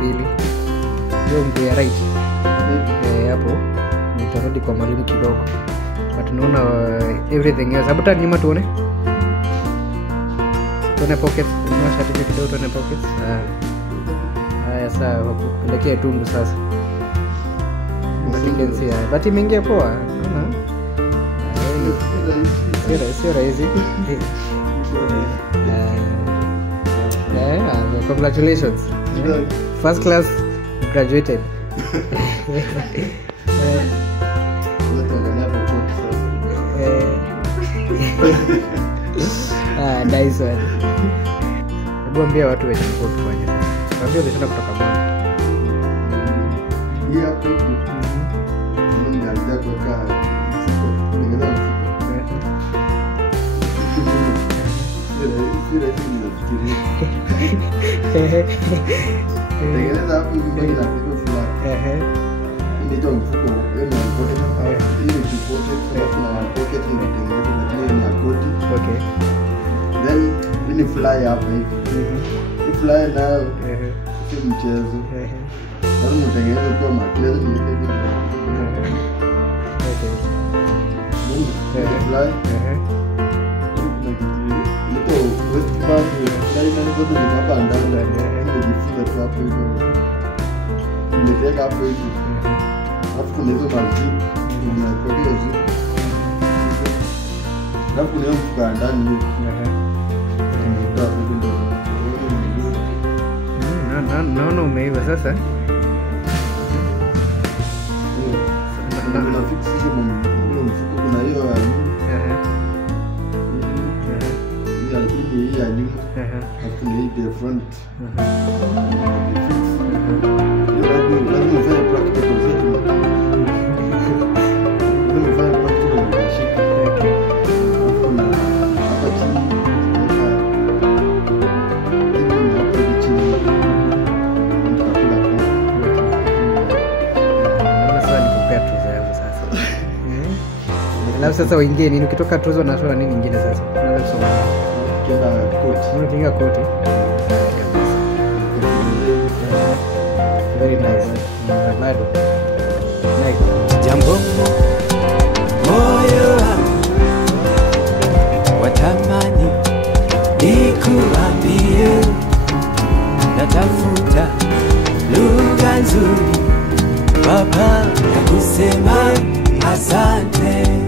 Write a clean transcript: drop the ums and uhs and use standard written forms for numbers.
mbili. Hiyo mguu ya right. Hapo nitarudi kwa mwalimu kidogo. But tunaona everything else. Hapo nyuma tuone. Tuone pockets. Nyuma shati kidogo tuone pockets. Haya sawa, kupelekea tundu sasa. But imeingia poa. Unaona? Sio rahisi. Congratulations. First class graduated. Nice one. Hebu ambia watu wetu kufanya. Ambia ulisema kutoka mwanzo. Tengeneza hapo hivi kwa ina ndio mfuko ile kipote na pocket inatengeneza na koti. Okay. Then ini fly hapo hivi. Hii fly nayo si mchezo. Lazima utengeneze kwa material ni hivi. Okay. Fly. Niko west band fly na niko tu hapa ndani. Nimejifunza tu hapo hivi. Nimeweka hapo hivi. Alafu kuna hizo mazibu. Kuna hizo zibu. Alafu kuna hiyo mfuka ndani hivi. Naona umeiva sasa. Na fix hizo mfuko kuna hiyo hii ya nyuma. Alafu ni hii the front. Lazima ufanye practical zetu. Lazima ufanye practical kwa shika. Alafu na hapa chini alafu sasa uingie nini ukitoka tuzo na sura nini nyingine sasa unaweza kusoma kenda koti unatinga koti. Very nice. Bado nice. Jambo moyo watamani nikuambie, natafuta lugha nzuri baba ya kusema asante.